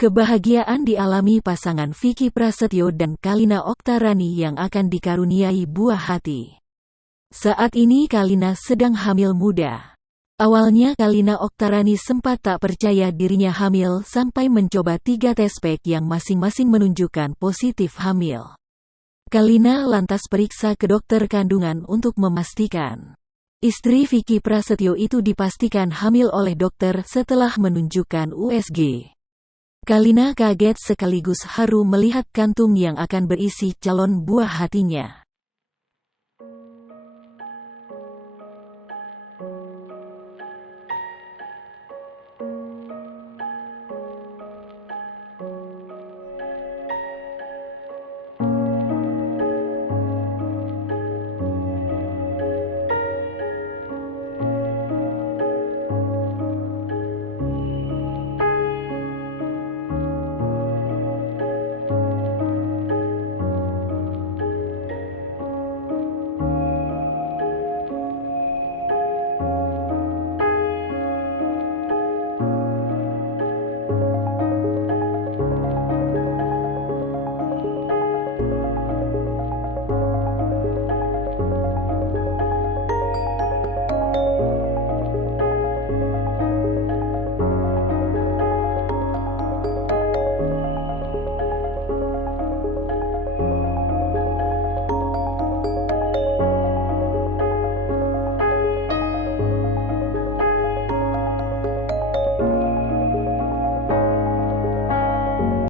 Kebahagiaan dialami pasangan Vicky Prasetyo dan Kalina Oktarani yang akan dikaruniai buah hati. Saat ini Kalina sedang hamil muda. Awalnya Kalina Oktarani sempat tak percaya dirinya hamil sampai mencoba 3 tes pack yang masing-masing menunjukkan positif hamil. Kalina lantas periksa ke dokter kandungan untuk memastikan. Istri Vicky Prasetyo itu dipastikan hamil oleh dokter setelah menunjukkan USG. Kalina kaget sekaligus haru melihat kantung yang akan berisi calon buah hatinya.